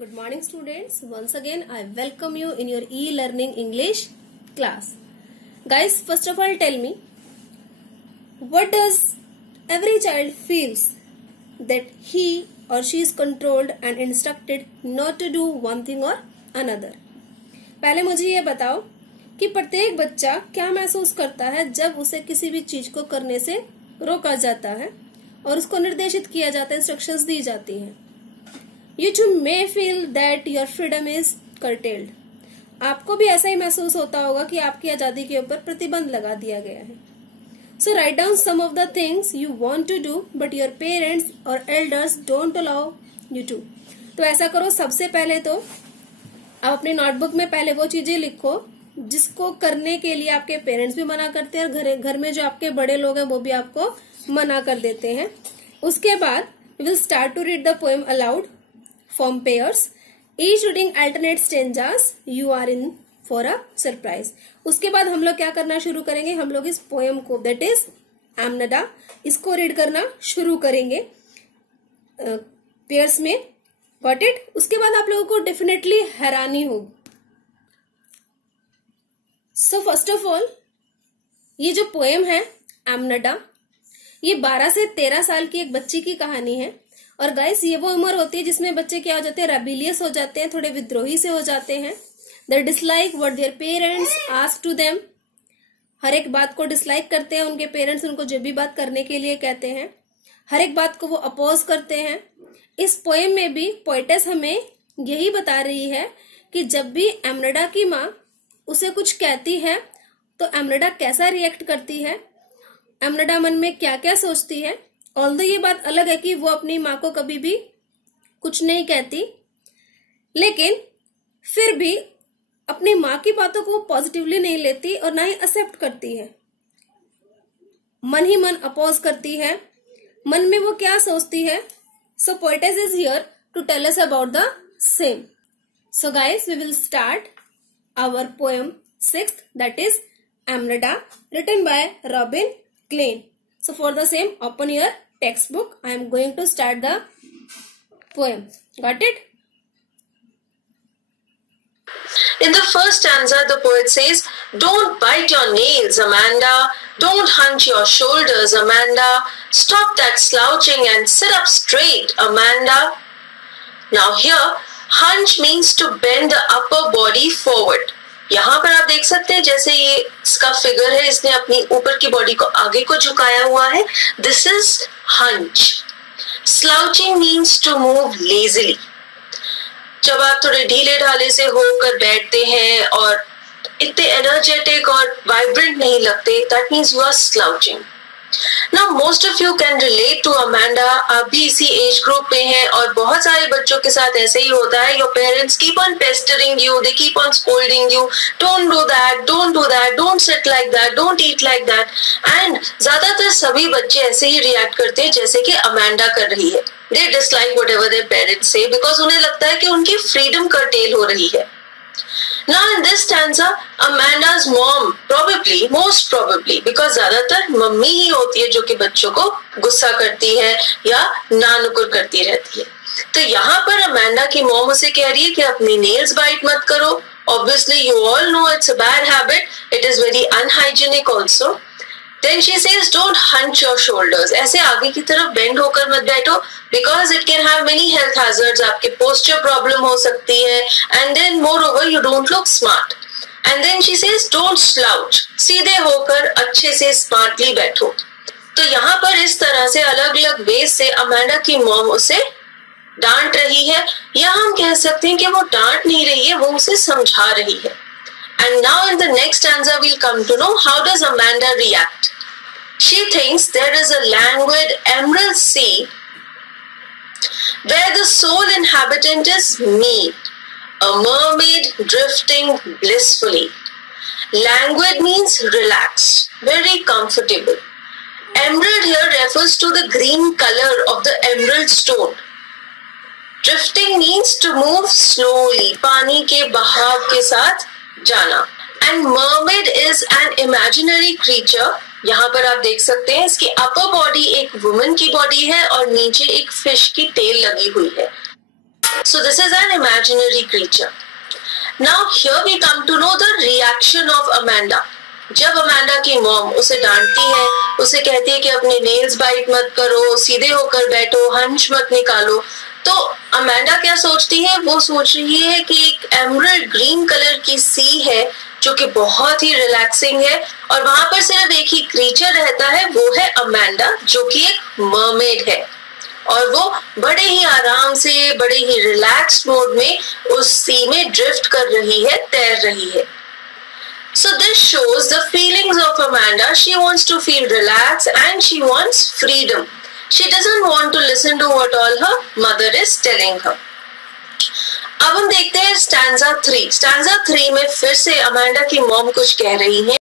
Good morning students. Once again I welcome you in your e-learning English class. Guys, first of all tell me, what does every child feels that he or she is controlled and instructed not to do one thing or another? पहले मुझे ये बताओ कि प्रत्येक बच्चा क्या महसूस करता है जब उसे किसी भी चीज को करने से रोका जाता है और उसको निर्देशित किया जाता है, इंस्ट्रक्शंस दी जाती हैं. You too may feel that your freedom is curtailed. आपको भी ऐसा ही महसूस होता होगा कि आपकी आजादी के ऊपर प्रतिबंध लगा दिया गया है. So write down some of the things you want to do, but your parents or elders don't allow you to. तो ऐसा करो, सबसे पहले तो आप अपनी नोटबुक में पहले वो चीजें लिखो जिसको करने के लिए आपके पेरेंट्स भी मना करते हैं और घर में जो आपके बड़े लोग हैं वो भी आपको मना कर देते हैं. उसके बाद we will start to read the poem aloud. Form pairs. Each reading alternate stanzas. You are in for a surprise. उसके बाद हम लोग क्या करना शुरू करेंगे, हम लोग इस पोएम को दैट इज एमनडा इसको रीड करना शुरू करेंगे पेयर्स में. Got it? उसके बाद आप लोगों को डेफिनेटली हैरानी होगी. सो फर्स्ट ऑफ ऑल ये जो पोएम है एमनडा, ये 12 से 13 साल की एक बच्ची की कहानी है. और गाइस, ये वो उम्र होती है जिसमें बच्चे क्या हो जाते हैं, रेबिलियस हो जाते हैं, थोड़े विद्रोही से हो जाते हैं. They dislike what their parents ask to them. हर एक बात को डिसलाइक करते हैं उनके पेरेंट्स उनको जो भी बात करने के लिए कहते हैं, हर एक बात को वो अपोज करते हैं. इस पोएम में भी पोएटेस हमें यही बता रही है कि जब भी एमनडा की माँ उसे कुछ कहती है तो एमनडा कैसा रिएक्ट करती है, एमनडा मन में क्या क्या सोचती है. ऑल्दो ये बात अलग है कि वो अपनी माँ को कभी भी कुछ नहीं कहती, लेकिन फिर भी अपनी माँ की बातों को पॉजिटिवली नहीं लेती और ना ही एक्सेप्ट करती है. मन ही मन अपोज करती है. मन में वो क्या सोचती है. So poetess is here to tell us about the same. So guys, we will start our poem 6th, that is Amanda, written by Robin Klein. So for the same, open your textbook. I am going to start the poem. Got it? In the first stanza, the poet says, "Don't bite your nails, Amanda. Don't hunch your shoulders, Amanda. Stop that slouching and sit up straight, Amanda." Now here, hunch means to bend the upper body forward. यहाँ पर आप देख सकते हैं जैसे ये इसका figure है, इसने अपनी ऊपर की बॉडी को आगे को झुकाया हुआ है. This is hunch. Slouching means to move lazily. जब आप थोड़े ढीले ढाले से होकर बैठते हैं और इतने एनर्जेटिक और वाइब्रेंट नहीं लगते, that means you are slouching. Now most of you can relate to Amanda. आप भी इसी एज ग्रुप में हैं और बहुत सारे बच्चों के साथ ऐसे ही होता है. Your parents keep on pestering you, they keep on scolding you. Don't do that, don't do that, don't sit like that, don't eat like that. And ज्यादातर सभी बच्चे ऐसे ही रिएक्ट करते हैं जैसे कि अमेंडा कर रही है. They dislike whatever their parents say because उन्हें लगता है कि उनकी फ्रीडम कर्टेल हो रही है. Now in this stanza, Amanda's mom most probably, because ज्यादातर मम्मी ही होती है जो कि बच्चों को गुस्सा करती है या नानुकुर करती रहती है. तो यहाँ पर अमेंडा की मॉम उसे कह रही है कि अपनी नेल्स बाइट मत करो. Obviously you all know it's a bad habit. It is very unhygienic also. Then she says, don't hunch your shoulders. ऐसे आगे की तरफ बेंड होकर मत बैठो because it can have many health hazards. आपके posture problem हो सकती है and then moreover you don't look smart. And then she says, don't slouch. सीधे होकर अच्छे से smartly बैठो. तो यहाँ पर इस तरह से अलग अलग वेज से अमेंडा की मॉम उसे डांट रही है, या हम कह सकते हैं कि वो डांट नहीं रही है, वो उसे समझा रही है. And now in the next stanza we'll come to know how does Amanda react. She thinks there is a languid emerald sea where the sole inhabitant is me, a mermaid drifting blissfully. Languid means relaxed, very comfortable. Emerald here refers to the green color of the emerald stone. Drifting means to move slowly, पानी के बहाव के साथ जाना. And mermaid is an imaginary creature. यहाँ पर आप देख सकते हैं इसकी अपर बॉडी एक वुमन की बॉडी है और नीचे एक फिश की टेल लगी हुई है. So this is an imaginary creature. Now here we come to know the reaction of Amanda. जब अमेंडा की मॉम उसे डांटती है, उसे कहती है कि अपने नेल्स बाइट मत करो, सीधे होकर बैठो, हंच मत निकालो, तो अमेंडा क्या सोचती है? वो सोच रही है कि एक एमरल्ड ग्रीन कलर की सी है जो कि बहुत ही रिलैक्सिंग है और वहां पर सिर्फ एक ही क्रीचर रहता है, वो है अमेंडा जो कि एक मरमेड है और वो बड़े ही आराम से, बड़े ही रिलैक्स्ड मोड में उस सी में ड्रिफ्ट कर रही है, तैर रही है. So this shows the feelings of Amanda. She wants to feel relaxed and she wants freedom. She doesn't want to listen to what all her mother is telling her. अब हम देखते हैं स्टैंजा 3. स्टैंजा 3 में फिर से Amanda की mom कुछ कह रही है.